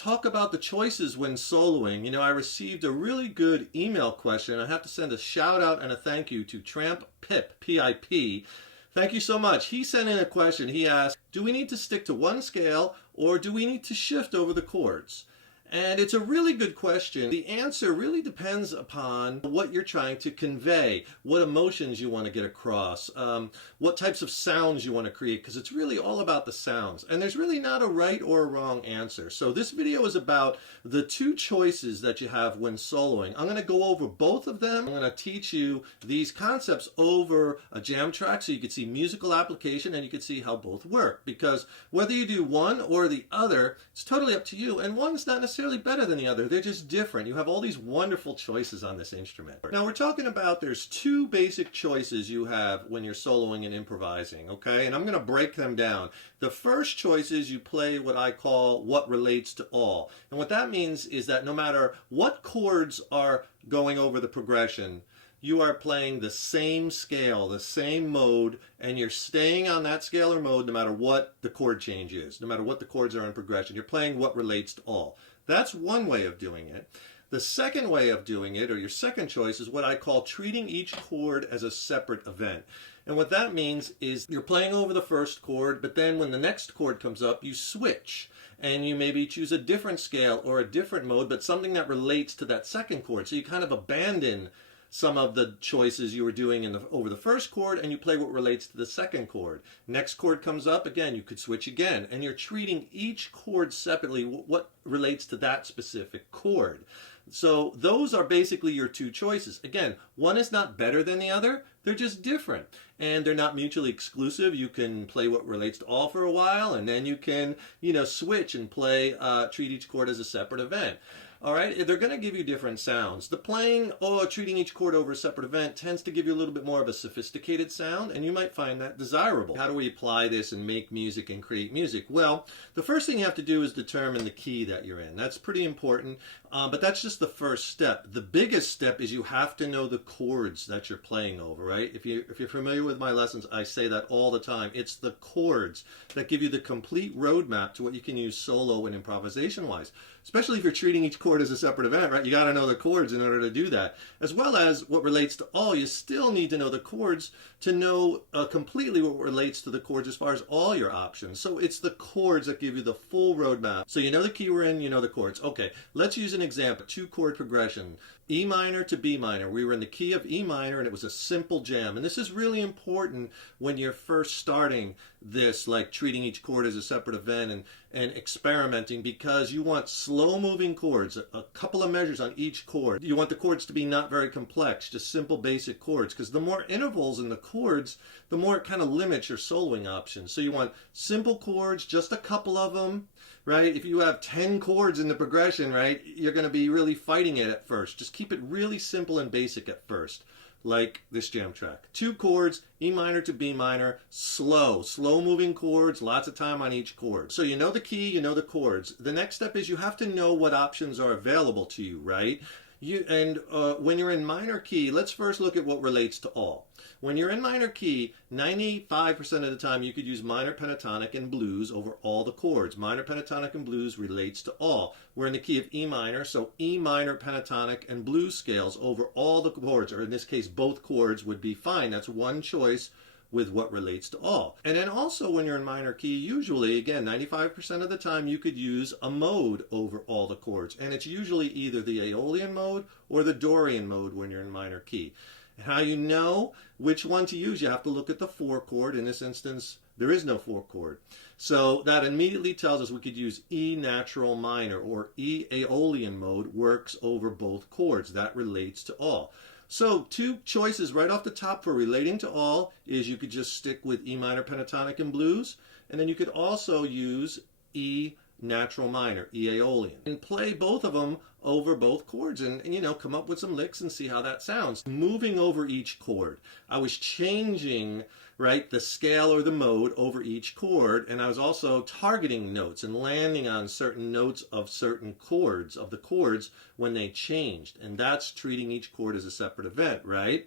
talk about the choices when soloing. You know, I received a really good email question. I have to send a shout out and a thank you to Tramp Pip, P-I-P. Thank you so much. He sent in a question. He asked, do we need to stick to one scale or do we need to shift over the chords? And it's a really good question. The answer really depends upon what you're trying to convey, what emotions you want to get across, what types of sounds you want to create, because it's really all about the sounds. And there's really not a right or a wrong answer. So this video is about the two choices that you have when soloing. I'm going to go over both of them. I'm going to teach you these concepts over a jam track so you can see musical application and you can see how both work. Because whether you do one or the other, it's totally up to you. And one's not necessarily better than the other. They're just different. You have all these wonderful choices on this instrument. Now we're talking about there's two basic choices you have when you're soloing and improvising, okay? And I'm going to break them down. The first choice is you play what I call what relates to all. And what that means is that no matter what chords are going over the progression, you are playing the same scale, the same mode, and you're staying on that scale or mode no matter what the chord change is, no matter what the chords are in progression. You're playing what relates to all. That's one way of doing it. The second way of doing it, or your second choice, is what I call treating each chord as a separate event. And what that means is you're playing over the first chord, but then when the next chord comes up, you switch. And you maybe choose a different scale or a different mode, but something that relates to that second chord. So you kind of abandon some of the choices you were doing over the first chord and you play what relates to the second chord. Next chord comes up, again, you could switch again. And you're treating each chord separately, what relates to that specific chord. So those are basically your two choices. Again, one is not better than the other. They're just different. And they're not mutually exclusive. You can play what relates to all for a while and then you can, switch and play, treat each chord as a separate event. All right, they're going to give you different sounds. The playing or treating each chord over a separate event tends to give you a little bit more of a sophisticated sound, and you might find that desirable. How do we apply this and make music and create music? Well, the first thing you have to do is determine the key that you're in. That's pretty important, but that's just the first step. The biggest step is you have to know the chords that you're playing over, right? If you're familiar with my lessons, I say that all the time. It's the chords that give you the complete roadmap to what you can use solo and improvisation-wise. Especially if you're treating each chord as a separate event, right? You got to know the chords in order to do that. As well as what relates to all, you still need to know the chords to know completely what relates to the chords as far as all your options. So it's the chords that give you the full roadmap. So you know the key we're in, you know the chords. Okay, let's use an example. 2-chord progression. E minor to B minor. We were in the key of E minor and it was a simple jam. And this is really important when you're first starting this, like treating each chord as a separate event and experimenting, because you want slow moving chords, a couple of measures on each chord. You want the chords to be not very complex, just simple basic chords, because the more intervals in the chords, the more it kind of limits your soloing options. So you want simple chords, just a couple of them, right? If you have 10 chords in the progression, right, you're going to be really fighting it at first. Just keep it really simple and basic at first, like this jam track. 2 chords, E minor to B minor, slow moving chords, lots of time on each chord. So you know the key, you know the chords. The next step is you have to know what options are available to you, right? When you're in minor key, let's first look at what relates to all. When you're in minor key, 95% of the time you could use minor pentatonic and blues over all the chords. Minor pentatonic and blues relates to all. We're in the key of E minor, so E minor pentatonic and blues scales over all the chords, or in this case both chords would be fine. That's one choice with what relates to all. And then also when you're in minor key, usually, again, 95% of the time you could use a mode over all the chords. And it's usually either the Aeolian mode or the Dorian mode when you're in minor key. And how you know which one to use, you have to look at the 4 chord. In this instance, there is no 4 chord. So that immediately tells us we could use E natural minor, or E Aeolian mode works over both chords. That relates to all. So 2 choices right off the top for relating to all is you could just stick with E minor pentatonic and blues, and then you could also use E natural minor, E Aeolian, and play both of them over both chords and come up with some licks and see how that sounds. Moving over each chord, I was changing, right, the scale or the mode over each chord, and I was also targeting notes and landing on certain notes of certain chords, of the chords when they changed, and that's treating each chord as a separate event, right?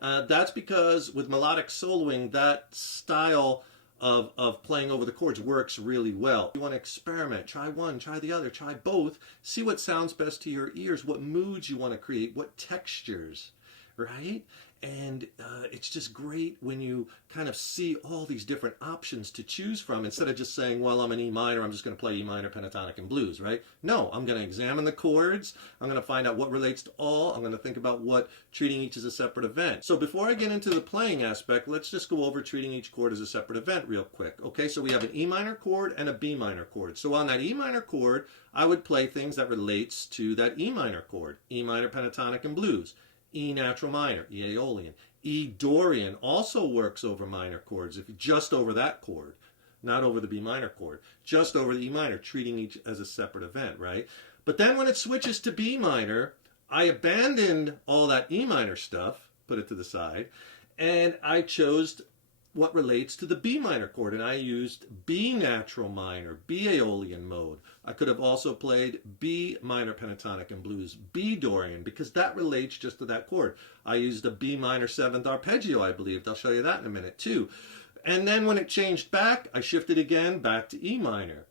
That's because with melodic soloing, that style of playing over the chords works really well. You want to experiment, try one, try the other, try both, see what sounds best to your ears, what moods you want to create, what textures, right? And it's just great when you kind of see all these different options to choose from instead of just saying, well, I'm an E minor, I'm just going to play E minor, pentatonic, and blues, right? No, I'm going to examine the chords. I'm going to find out what relates to all. I'm going to think about what treating each as a separate event. So before I get into the playing aspect, let's just go over treating each chord as a separate event real quick. Okay, so we have an E minor chord and a B minor chord. So on that E minor chord, I would play things that relates to that E minor chord, E minor, pentatonic, and blues. E natural minor, E Aeolian. E Dorian also works over minor chords, if just over that chord, not over the B minor chord, just over the E minor, treating each as a separate event, right? But then when it switches to B minor, I abandoned all that E minor stuff, put it to the side, and I chose what relates to the B minor chord, and I used B natural minor, B Aeolian mode. I could have also played B minor pentatonic and blues, B Dorian, because that relates just to that chord. I used a B minor 7th arpeggio, I believe. I'll show you that in a minute too. And then when it changed back, I shifted again back to E minor.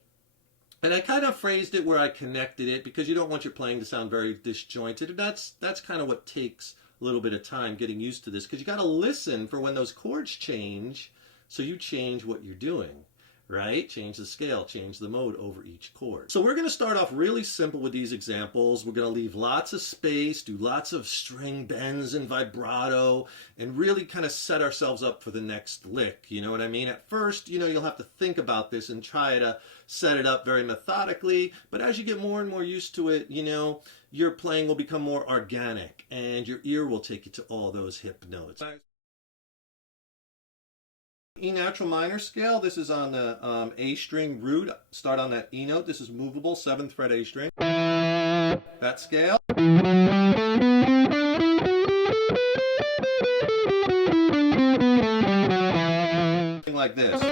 And I kind of phrased it where I connected it, because you don't want your playing to sound very disjointed, and that's kind of what takes a little bit of time getting used to this, because you got to listen for when those chords change, so you change what you're doing, right? Change the scale, change the mode over each chord. So we're going to start off really simple with these examples. We're going to leave lots of space, do lots of string bends and vibrato, and really kind of set ourselves up for the next lick, you know what I mean? At first, you know, you'll have to think about this and try to set it up very methodically, but as you get more and more used to it, you know, your playing will become more organic and your ear will take you to all those hip notes. E natural minor scale, this is on the A string root. Start on that E note. This is movable, 7th fret A string. That scale. Like this.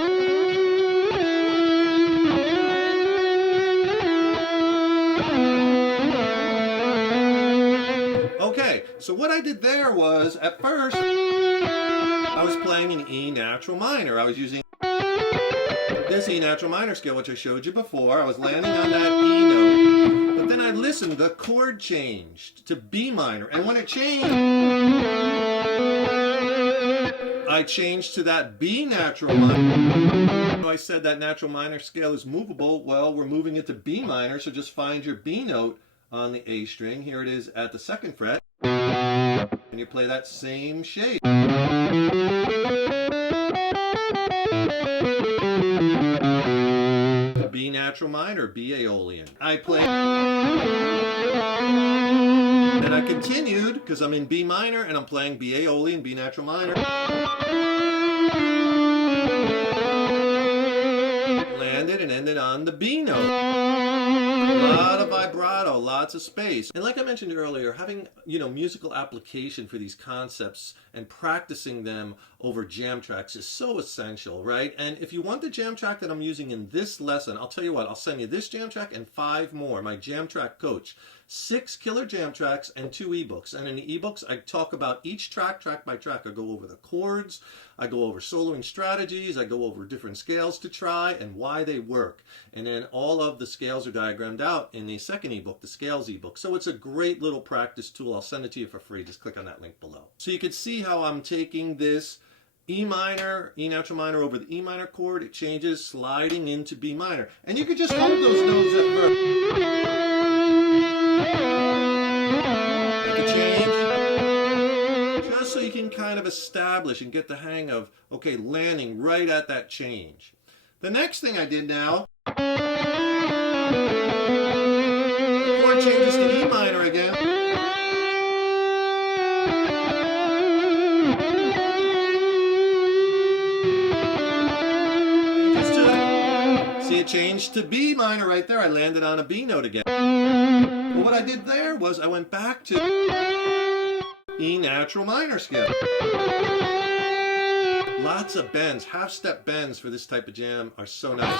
Okay, so what I did there was, at first, I was playing an E natural minor. I was using this E natural minor scale, which I showed you before. I was landing on that E note, but then I listened, the chord changed to B minor, and when it changed, I changed to that B natural minor. I said that natural minor scale is movable. Well, we're moving it to B minor, so just find your B note on the A string. Here it is at the 2nd fret, and you play that same shape. B natural minor, B Aeolian. I played, and I continued because I'm in B minor and I'm playing B Aeolian, B natural minor. Landed and ended on the B note. A lot of vibrato, lots of space. And like I mentioned earlier, having, you know, musical application for these concepts and practicing them over jam tracks is so essential, right? And if you want the jam track that I'm using in this lesson, I'll tell you what, I'll send you this jam track and 5 more, my jam track coach. 6 killer jam tracks and 2 ebooks. And in the ebooks, I talk about each track by track. I go over the chords, I go over soloing strategies, I go over different scales to try and why they work. And then all of the scales are diagrammed out in the 2nd ebook, the scales ebook. So it's a great little practice tool. I'll send it to you for free. Just click on that link below. So you can see how I'm taking this E minor, E natural minor over the E minor chord. It changes, sliding into B minor. And you could just hold those notes at first. Change, just so you can kind of establish and get the hang of, okay, landing right at that change. The next thing I did now, the chord changes to E minor again. See, it changed to B minor right there. I landed on a B note again. But what I did there was I went back to E natural minor scale. Lots of bends, half-step bends for this type of jam are so nice.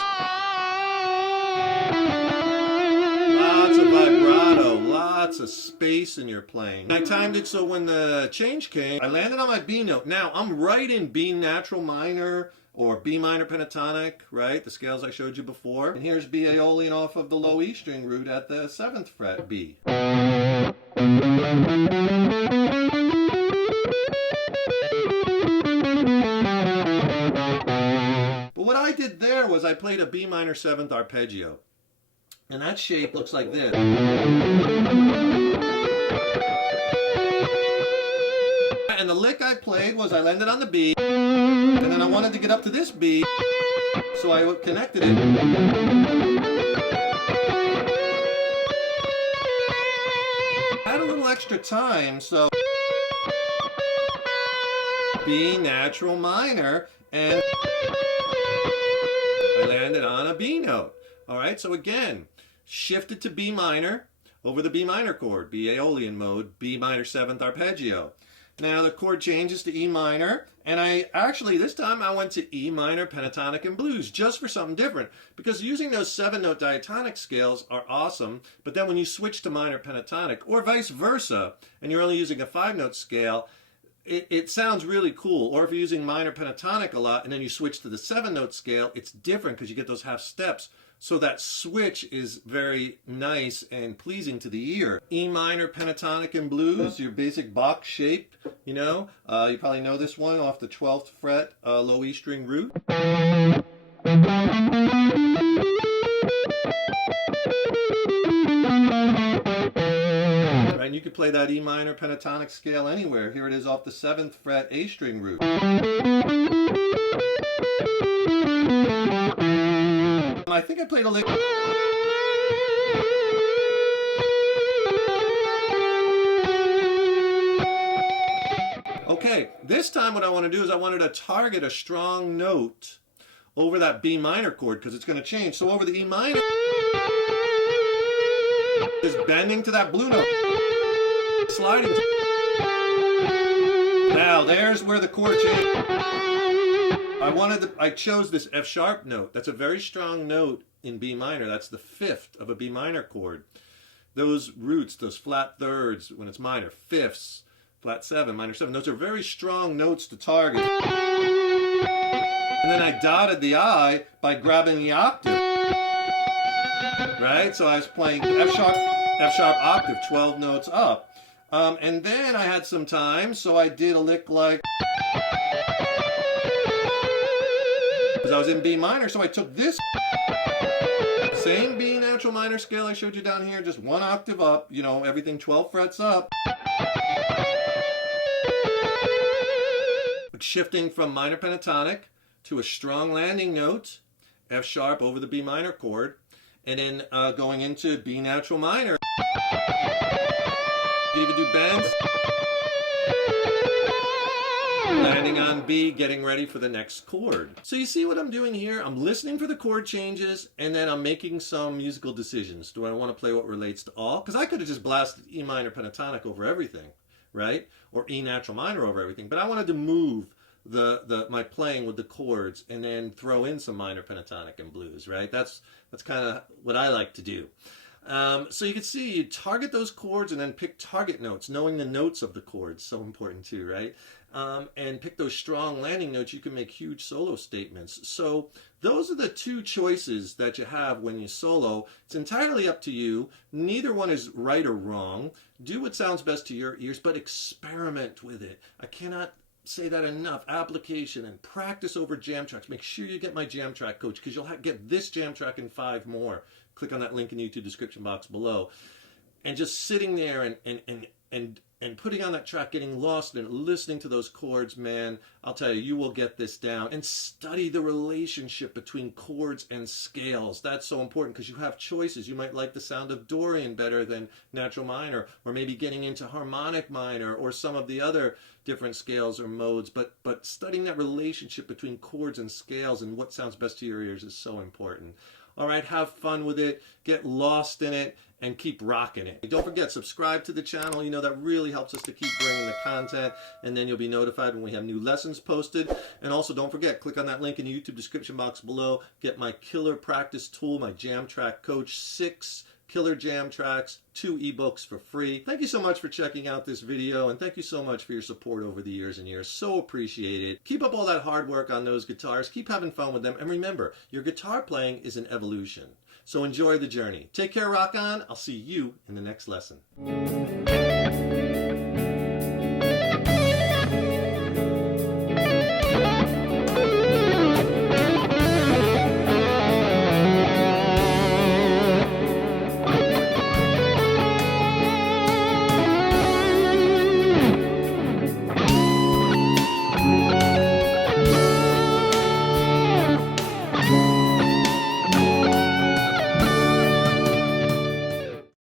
Lots of vibrato, lots of space in your playing. And I timed it so when the change came, I landed on my B note. Now, I'm right in B natural minor or B minor pentatonic, right? The scales I showed you before. And here's B Aeolian off of the low E string root at the 7th fret B. But what I did there was I played a B minor 7th arpeggio. And that shape looks like this. And the lick I played was I landed on the B, and then I wanted to get up to this B, so I connected it. I had a little extra time, so B natural minor, and I landed on a B note. All right, so again, shifted to B minor over the B minor chord, B Aeolian mode, B minor 7th arpeggio. Now the chord changes to E minor, and I actually, this time I went to E minor pentatonic and blues just for something different, because using those 7-note diatonic scales are awesome, but then when you switch to minor pentatonic, or vice versa, and you're only using a 5-note scale, it sounds really cool. Or if you're using minor pentatonic a lot and then you switch to the 7-note scale, it's different because you get those half steps. So that switch is very nice and pleasing to the ear. E minor pentatonic and blues, your basic box shape, you know. You probably know this one off the 12th fret, low E string root. And you could play that E minor pentatonic scale anywhere. Here it is off the 7th fret A string root. I think I played a lick. Okay, this time what I want to do is I wanted to target a strong note over that B minor chord because it's going to change. So over the E minor is bending to that blue note. Sliding. Now there's where the chord changes. I chose this F sharp note. That's a very strong note in B minor. That's the 5th of a B minor chord. Those roots, those flat thirds when it's minor, fifths, flat 7, minor 7, those are very strong notes to target. And then I dotted the I by grabbing the octave. Right? So I was playing F sharp octave, 12 notes up. And then I had some time, so I did a lick like, because I was in B minor, so I took this same B natural minor scale I showed you down here, just 1 octave up, you know, everything 12 frets up. But shifting from minor pentatonic to a strong landing note, F sharp over the B minor chord, and then going into B natural minor. You even do bends. Landing on B, getting ready for the next chord. So you see what I'm doing here? I'm listening for the chord changes, and then I'm making some musical decisions. Do I want to play what relates to all? Because I could have just blasted E minor pentatonic over everything, right? Or E natural minor over everything. But I wanted to move my playing with the chords and then throw in some minor pentatonic and blues, right? That's kind of what I like to do. So you can see you target those chords and then pick target notes, knowing the notes of the chords, so important too, right? And pick those strong landing notes. You can make huge solo statements. So those are the two choices that you have when you solo. It's entirely up to you. Neither one is right or wrong. Do what sounds best to your ears, but experiment with it. I cannot say that enough. Application and practice over jam tracks. Make sure you get my jam track coach, because you'll get this jam track and 5 more. Click on that link in the YouTube description box below. And just sitting there and putting on that track, getting lost in it, listening to those chords, man, I'll tell you, you will get this down. And study the relationship between chords and scales. That's so important because you have choices. You might like the sound of Dorian better than natural minor, or maybe getting into harmonic minor or some of the other different scales or modes. But studying that relationship between chords and scales and what sounds best to your ears is so important. All right, have fun with it, get lost in it, and keep rocking it. Don't forget, subscribe to the channel. You know, that really helps us to keep bringing the content, and then you'll be notified when we have new lessons posted. And also, don't forget, click on that link in the YouTube description box below. Get my killer practice tool, my Jam Track Coach, 6 killer jam tracks, 2 ebooks for free. Thank you so much for checking out this video, and thank you so much for your support over the years and years. So appreciated. Keep up all that hard work on those guitars. Keep having fun with them. And remember, your guitar playing is an evolution. So enjoy the journey. Take care, rock on. I'll see you in the next lesson.